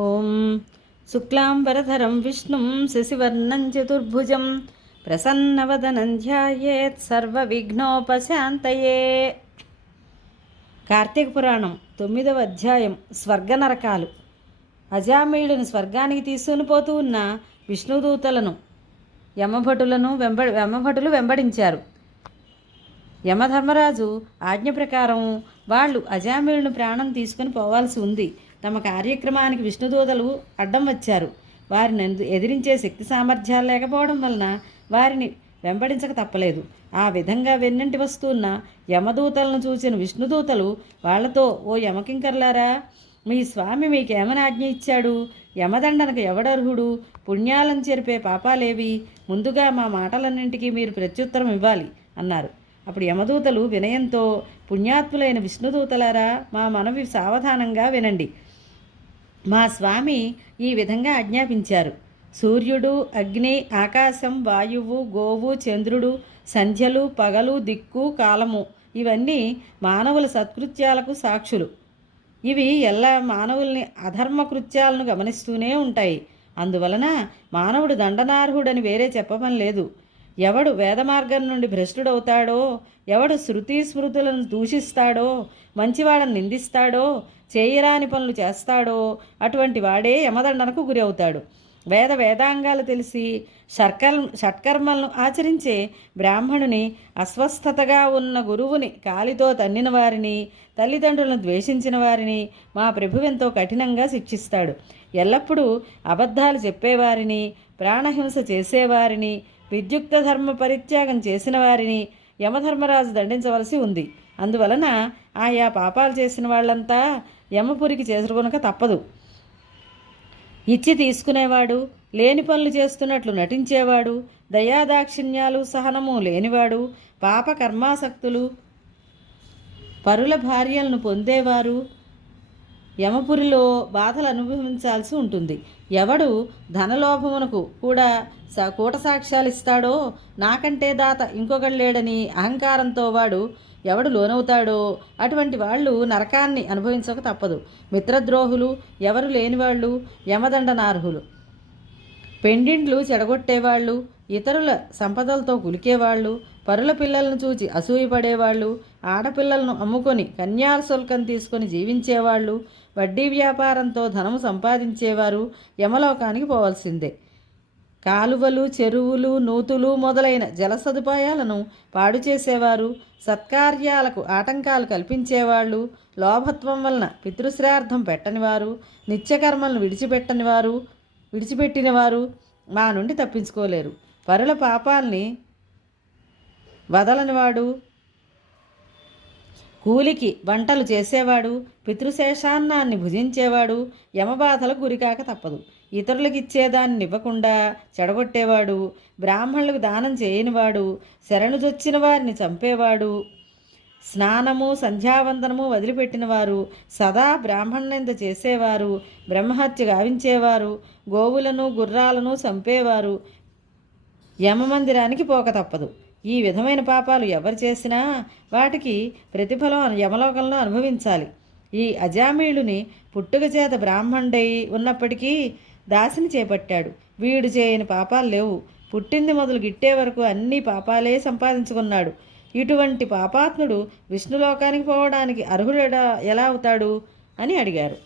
ఓం శుక్లాంబరధరం విష్ణుం శశివర్ణం చతుర్భుజం ప్రసన్నవదనం ధ్యాయేత్ సర్వవిఘ్నోపశాంతయే. కార్తీక పురాణం 9వ అధ్యాయం. స్వర్గనరకాలు. అజామీయులను స్వర్గానికి తీసుకుని పోతూ ఉన్న విష్ణుదూతలను యమభటులు వెంబడించారు. యమధర్మరాజు ఆజ్ఞ ప్రకారం వాళ్ళు అజామీయులను ప్రాణం తీసుకుని పోవాల్సి ఉంది. తమ కార్యక్రమానికి విష్ణుదూతలు అడ్డం వచ్చారు. వారిని ఎదిరించే శక్తి సామర్థ్యాలు లేకపోవడం వలన వారిని వెంబడించక తప్పలేదు. ఆ విధంగా వెన్నంటి వస్తున్న యమదూతలను చూసిన విష్ణుదూతలు వాళ్లతో, ఓ యమకింకర్లారా, మీ స్వామి మీకేమని ఆజ్ఞ ఇచ్చాడు? యమదండనకు ఎవడర్హుడు? పుణ్యాలను చెరిపే పాపాలేవి? ముందుగా మా మాటలన్నింటికీ మీరు ప్రత్యుత్తరం ఇవ్వాలి అన్నారు. అప్పుడు యమదూతలు వినయంతో, పుణ్యాత్ములైన విష్ణుదూతలారా, మా మనవి సావధానంగా వినండి. మా స్వామి ఈ విధంగా ఆజ్ఞాపించారు. సూర్యుడు, అగ్ని, ఆకాశం, వాయువు, గోవు, చంద్రుడు, సంధ్యలు, పగలు, దిక్కు, కాలము ఇవన్నీ మానవుల సత్కృత్యాలకు సాక్షులు. ఇవి ఎలా మానవుల్ని అధర్మ కృత్యాలను గమనిస్తూనే ఉంటాయి. అందువలన మానవుడు దండనార్హుడని వేరే చెప్పమని లేదు. ఎవడు వేదమార్గం నుండి భ్రష్టుడవుతాడో, ఎవడు శృతి స్మృతులను దూషిస్తాడో, మంచివాడని నిందిస్తాడో, చేయరాని పనులు చేస్తాడో అటువంటి వాడే యమదండనకు గురి అవుతాడు. వేదాంగాలు తెలిసి షట్కర్మలను ఆచరించే బ్రాహ్మణుని, అస్వస్థతగా ఉన్న గురువుని కాలితో తన్నిన వారిని, తల్లిదండ్రులను ద్వేషించిన వారిని మా ప్రభువెంతో కఠినంగా శిక్షిస్తాడు. ఎల్లప్పుడూ అబద్ధాలు చెప్పేవారిని, ప్రాణహింస చేసేవారిని, విద్యుక్త ధర్మ పరిత్యాగం చేసిన వారిని యమధర్మరాజు దండించవలసి ఉంది. అందువలన ఆయా పాపాలు చేసిన వాళ్ళంతా యమపురికి చేరుకొనక తప్పదు. ఇచ్చి తీసుకునేవాడు, లేని పనులు చేస్తున్నట్లు నటించేవాడు, దయాదాక్షిణ్యాలు సహనము లేనివాడు, పాప కర్మాసక్తులు, పరుల భార్యలను పొందేవారు యమపురిలో బాధలు అనుభవించాల్సి ఉంటుంది. ఎవడు ధనలోభమునకు కూడా కూట సాక్ష్యాలు ఇస్తాడో, నాకంటే దాత ఇంకొకడు లేడని అహంకారంతో వాడు ఎవడు లోనవుతాడో అటువంటి వాళ్ళు నరకాన్ని అనుభవించక తప్పదు. మిత్రద్రోహులు, ఎవరు లేనివాళ్ళు యమదండనార్హులు. పెండింట్లు చెడగొట్టేవాళ్ళు, ఇతరుల సంపదలతో కులికేవాళ్ళు, పరుల పిల్లలను చూచి అసూయపడేవాళ్ళు, ఆడపిల్లలను అమ్ముకొని కన్యాశుల్కం తీసుకొని జీవించేవాళ్ళు, వడ్డీ వ్యాపారంతో ధనము సంపాదించేవారు యమలోకానికి పోవలసిందే. కాలువలు, చెరువులు, నూతులు మొదలైన జల సదుపాయాలను పాడు చేసేవారు, సత్కార్యాలకు ఆటంకాలు కల్పించేవాళ్ళు, లోభత్వం వలన పితృశ్రార్థం పెట్టనివారు, నిత్యకర్మలను విడిచిపెట్టినవారు మా నుండి తప్పించుకోలేరు. పరుల పాపాల్ని వదలనివాడు, కూలికి వంటలు చేసేవాడు, పితృశేషాన్నాన్ని భుజించేవాడు యమబాధలకు గురికాక తప్పదు. ఇతరులకు ఇచ్చేదాన్ని ఇవ్వకుండా చెడగొట్టేవాడు, బ్రాహ్మణులకు దానం చేయనివాడు, శరణుజొచ్చిన వారిని చంపేవాడు, స్నానము సంధ్యావందనము వదిలిపెట్టినవారు, సదా బ్రాహ్మణ్యంత చేసేవారు, బ్రహ్మహత్య గావించేవారు, గోవులను గుర్రాలను చంపేవారు యమమందిరానికి పోక తప్పదు. ఈ విధమైన పాపాలు ఎవరు చేసినా వాటికి ప్రతిఫలం యమలోకంలో అనుభవించాలి. ఈ అజామీయుడిని పుట్టుక చేత బ్రాహ్మణుడై ఉన్నప్పటికీ దాసిని చేపట్టాడు. వీడు చేయని పాపాలు లేవు. పుట్టింది మొదలు గిట్టే వరకు అన్ని పాపాలే సంపాదించుకున్నాడు. ఇటువంటి పాపాత్ముడు విష్ణులోకానికి పోవడానికి అర్హుడు ఎలా అవుతాడు అని అడిగారు.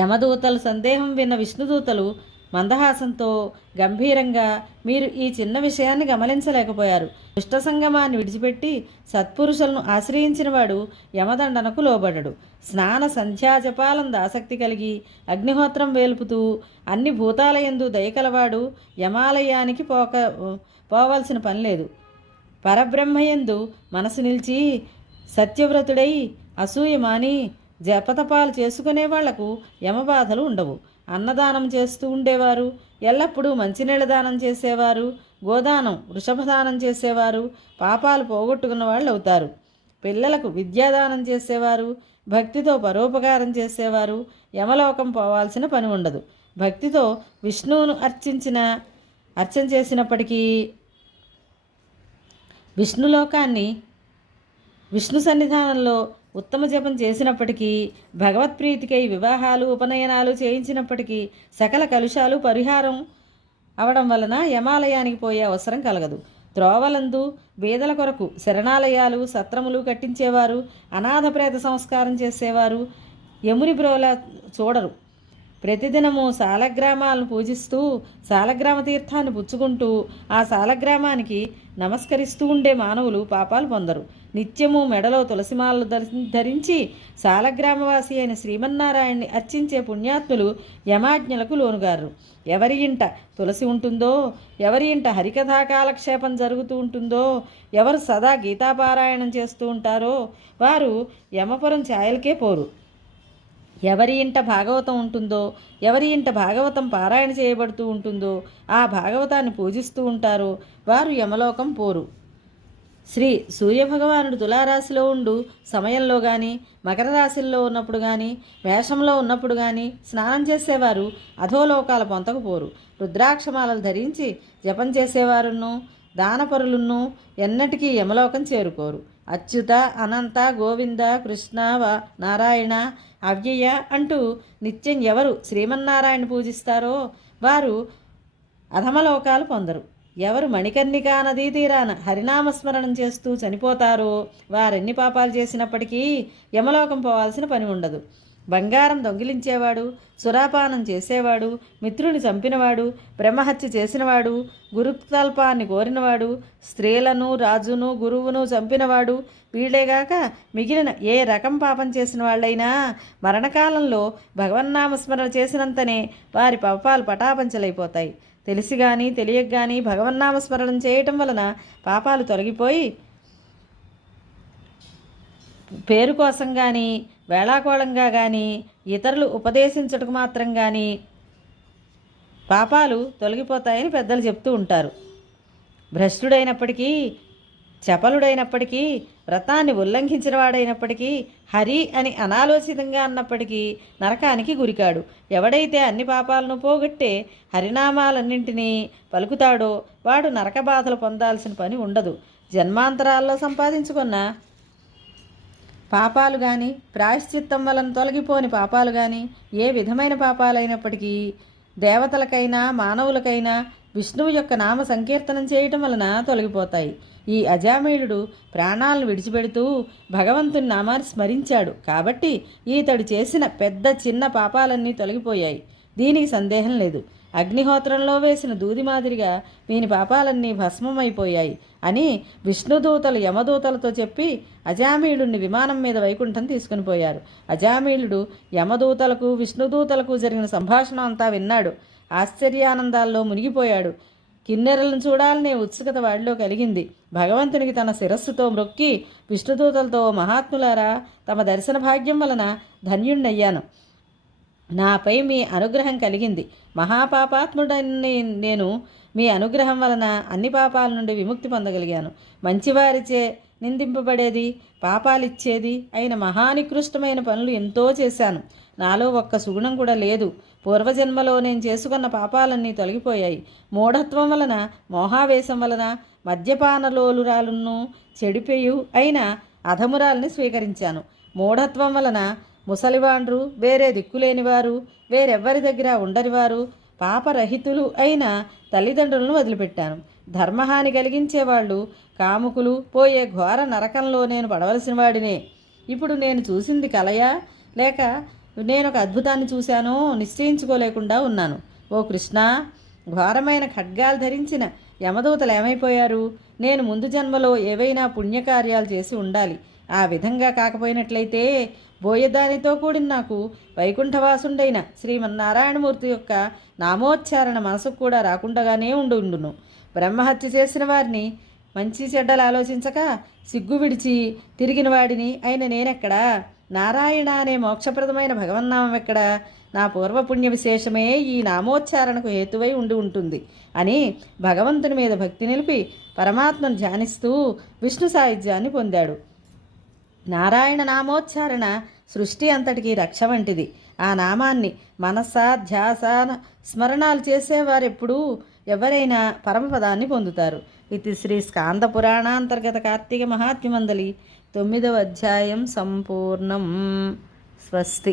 యమదూతలు సందేహం విన్న విష్ణుదూతలు మందహాసంతో గంభీరంగా, మీరు ఈ చిన్న విషయాన్ని గమనించలేకపోయారు. దుష్ట సంగమాన్ని విడిచిపెట్టి సత్పురుషులను ఆశ్రయించినవాడు యమదండనకు లోబడడు. స్నాన సంధ్యాజపాలందు ఆసక్తి కలిగి అగ్నిహోత్రం వేలుపుతూ అన్ని భూతాలయందు దయకలవాడు యమాలయానికి పోవలసిన పని లేదు. పరబ్రహ్మయందు మనసు నిలిచి సత్యవ్రతుడై అసూయ మాని జపతపాలు చేసుకునే వాళ్లకు యమబాధలు ఉండవు. అన్నదానం చేస్తూ ఉండేవారు, ఎల్లప్పుడూ మంచినీళ్ళ దానం చేసేవారు, గోదానం, వృషభదానం చేసేవారు పాపాలు పోగొట్టుకున్న వాళ్ళు అవుతారు. పిల్లలకు విద్యాదానం చేసేవారు, భక్తితో పరోపకారం చేసేవారు యమలోకం పోవాల్సిన పని ఉండదు. భక్తితో విష్ణువును అర్చన చేసినప్పటికీ విష్ణు సన్నిధానంలో ఉత్తమ జపం చేసినప్పటికీ, భగవత్ప్రీతికై వివాహాలు ఉపనయనాలు చేయించినప్పటికీ సకల కలుషాలు పరిహారం అవడం వలన యమాలయానికి పోయే అవసరం కలగదు. త్రోవలందు బీదల కొరకు శరణాలయాలు సత్రములు కట్టించేవారు, అనాథ ప్రేత సంస్కారం చేసేవారు యముని బ్రోల చూడరు. ప్రతిదినము సాలగ్రామాలను పూజిస్తూ సాలగ్రామ తీర్థాన్ని పుచ్చుకుంటూ ఆ సాలగ్రామానికి నమస్కరిస్తూ ఉండే మానవులు పాపాలు పొందరు. నిత్యము మెడలో తులసిమాలలు ధరించి సాలగ్రామవాసి అయిన శ్రీమన్నారాయణ్ణి అర్చించే పుణ్యాత్ములు యమాజ్ఞలకు లోనుగారు. ఎవరి ఇంట తులసి ఉంటుందో, ఎవరి ఇంట హరికథాకాలక్షేపం జరుగుతూ ఉంటుందో, ఎవరు సదా గీతాపారాయణం చేస్తూ ఉంటారో వారు యమపురం ఛాయలకే పోరు. ఎవరి ఇంట భాగవతం ఉంటుందో, ఎవరి ఇంట భాగవతం పారాయణ చేయబడుతూ ఉంటుందో, ఆ భాగవతాన్ని పూజిస్తూ ఉంటారో వారు యమలోకం పోరు. శ్రీ సూర్యభగవానుడు తులారాశిలో ఉండు సమయంలో కానీ, మకర రాశిలో ఉన్నప్పుడు కానీ, మేషంలో ఉన్నప్పుడు కానీ స్నానం చేసేవారు అధోలోకాల పొంతకు పోరు. రుద్రాక్షమాలలు ధరించి జపం చేసేవారును దానపరులను ఎన్నటికీ యమలోకం చేరుకోరు. అచ్యుత, అనంత, గోవింద, కృష్ణ, నారాయణ, అవ్యయ అంటూ నిత్యం ఎవరు శ్రీమన్నారాయణ పూజిస్తారో వారు అధమలోకాలు పొందరు. ఎవరు మణికర్ణికా నదీ తీరాన హరినామస్మరణం చేస్తూ చనిపోతారో వారెన్ని పాపాలు చేసినప్పటికీ యమలోకం పోవాల్సిన పని ఉండదు. బంగారం దొంగిలించేవాడు, సురాపానం చేసేవాడు, మిత్రుని చంపినవాడు, బ్రహ్మహత్య చేసినవాడు, గురుకల్పాన్ని కోరినవాడు, స్త్రీలను, రాజును, గురువును చంపినవాడు, వీళ్ళేగాక మిగిలిన ఏ రకం పాపం చేసిన వాళ్ళైనా మరణకాలంలో భగవన్నామస్మరణ చేసినంతనే వారి పాపాలు పటాపంచలైపోతాయి. తెలిసి కానీ తెలియక కానీ భగవన్నామస్మరణం చేయటం వలన పాపాలు తొలగిపోయి పేరు కోసం కానీ, వేళాకోళంగా కానీ, ఇతరులు ఉపదేశించటకు మాత్రం కానీ పాపాలు తొలగిపోతాయని పెద్దలు చెప్తూ ఉంటారు. భ్రష్టుడైనప్పటికీ, చపలుడైనప్పటికీ, వ్రతాన్ని ఉల్లంఘించిన వాడైనప్పటికీ, హరి అని అనాలోచితంగా అన్నప్పటికీ నరకానికి గురికాడు. ఎవడైతే అన్ని పాపాలను పోగొట్టే హరినామాలన్నింటినీ పలుకుతాడో వాడు నరక బాధలు పొందాల్సిన పని ఉండదు. జన్మాంతరాల్లో సంపాదించుకున్న పాపాలు కానీ, ప్రాయశ్చిత్తం వలన తొలగిపోని పాపాలు కానీ, ఏ విధమైన పాపాలైనప్పటికీ దేవతలకైనా మానవులకైనా విష్ణువు యొక్క నామ సంకీర్తనం చేయటం వలన తొలగిపోతాయి. ఈ అజామీయుడు ప్రాణాలను విడిచిపెడుతూ భగవంతుని నామాన్ని స్మరించాడు కాబట్టి ఈతడు చేసిన పెద్ద చిన్న పాపాలన్నీ తొలగిపోయాయి. దీనికి సందేహం లేదు. అగ్నిహోత్రంలో వేసిన దూది మాదిరిగా వీని పాపాలన్నీ భస్మమైపోయాయి అని విష్ణుదూతలు యమదూతలతో చెప్పి అజామీయుడిని విమానం మీద వైకుంఠం తీసుకుని పోయారు. అజామీయుడు యమదూతలకు విష్ణుదూతలకు జరిగిన సంభాషణ అంతా విన్నాడు. ఆశ్చర్యానందాల్లో మునిగిపోయాడు. కిన్నెరలను చూడాలనే ఉత్సుకత వాడిలో కలిగింది. భగవంతునికి తన శిరస్సుతో మ్రొక్కి విష్ణుదూతలతో, మహాత్ములారా, తమ దర్శన భాగ్యం వలన ధన్యుణ్ణయ్యాను. నాపై మీ అనుగ్రహం కలిగింది. మహాపాపాత్ముడని నేను మీ అనుగ్రహం వలన అన్ని పాపాల నుండి విముక్తి పొందగలిగాను. మంచివారిచే నిందింపబడేది, పాపాలిచ్చేది అయిన మహానికృష్టమైన పనులు ఎంతో చేశాను. నాలో ఒక్క సుగుణం కూడా లేదు. పూర్వజన్మలో నేను చేసుకున్న పాపాలన్నీ తొలగిపోయాయి. మూఢత్వం వలన, మోహావేశం వలన మద్యపానలోలురాలును చెడిపోయు అయిన అధమురాల్ని స్వీకరించాను. మూఢత్వం వలన ముసలివాండ్రు, వేరే దిక్కులేనివారు, వేరెవ్వరి దగ్గర ఉండరివారు, పాపరహితులు అయిన తల్లిదండ్రులను వదిలిపెట్టాను. ధర్మహాని కలిగించేవాళ్ళు, కాముకులు పోయే ఘోర నరకంలో నేను పడవలసిన వాడినే. ఇప్పుడు నేను చూసింది కలయా లేక నేనొక అద్భుతాన్ని చూశానో నిశ్చయించుకోలేకుండా ఉన్నాను. ఓ కృష్ణ, ఘోరమైన ఖడ్గాలు ధరించిన యమదూతలు ఏమైపోయారు? నేను ముందు జన్మలో ఏవైనా పుణ్యకార్యాలు చేసి ఉండాలి. ఆ విధంగా కాకపోయినట్లయితే బోయదానితో కూడిన నాకు వైకుంఠవాసుండైన శ్రీమన్నారాయణమూర్తి యొక్క నామోచ్చారణ మనసుకు కూడా రాకుండానే ఉండును. బ్రహ్మహత్య చేసిన వారిని, మంచి చెడ్డలు ఆలోచించక సిగ్గు విడిచి తిరిగిన వాడిని అయిన నేనెక్కడా? నారాయణ అనే మోక్షప్రదమైన భగవన్నామం ఎక్కడా? నా పూర్వపుణ్య విశేషమే ఈ నామోచ్చారణకు హేతువై ఉంటుంది అని భగవంతుని మీద భక్తి నిలిపి పరమాత్మను ధ్యానిస్తూ విష్ణు సాయుధ్యాన్ని పొందాడు. నారాయణ నామోచ్చారణ సృష్టి అంతటికీ రక్ష వంటిది. ఆ నామాన్ని మనస ధ్యాస స్మరణాలు చేసేవారెప్పుడూ ఎవరైనా పరమపదాన్ని పొందుతారు. ఇది శ్రీ స్కాంద పురాణాంతర్గత కార్తీక మహాత్మ్యమందలి 9వ అధ్యాయం సంపూర్ణం. స్వస్తి.